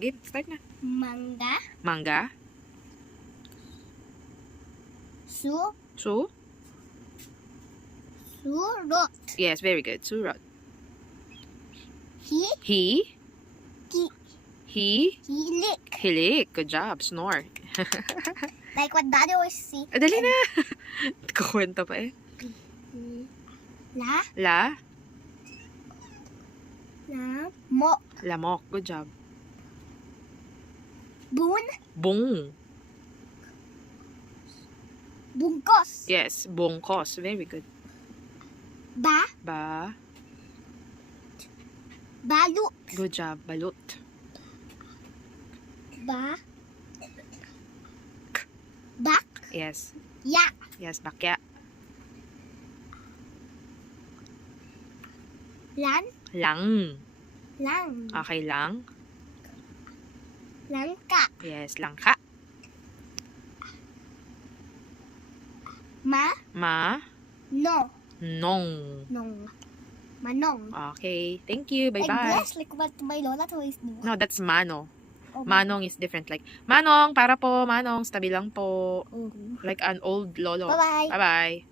Game, start na. Mangga. Mangga. Surot. Yes, very good. Surot. Hilik. Hilik. Good job. Snore. Like what daddy always say. Dali na. Kukwento pa eh. La. Lamok. Good job. Bung. Bungkos. Yes, bungkos. Very good. Ba. Balut. Good job. Balut. Bak. Yes. Ya. Yes, bakya. Lang. Okay, lang. Langka. Yes, langka. Nong. Manong. Okay, thank you. Like Bye-bye. this, like what my lola always do. No, that's mano. Oh, Manong is different. Like, Manong, para po, Manong, tabi lang po. oh. Like an old lolo. Bye-bye. Bye-bye.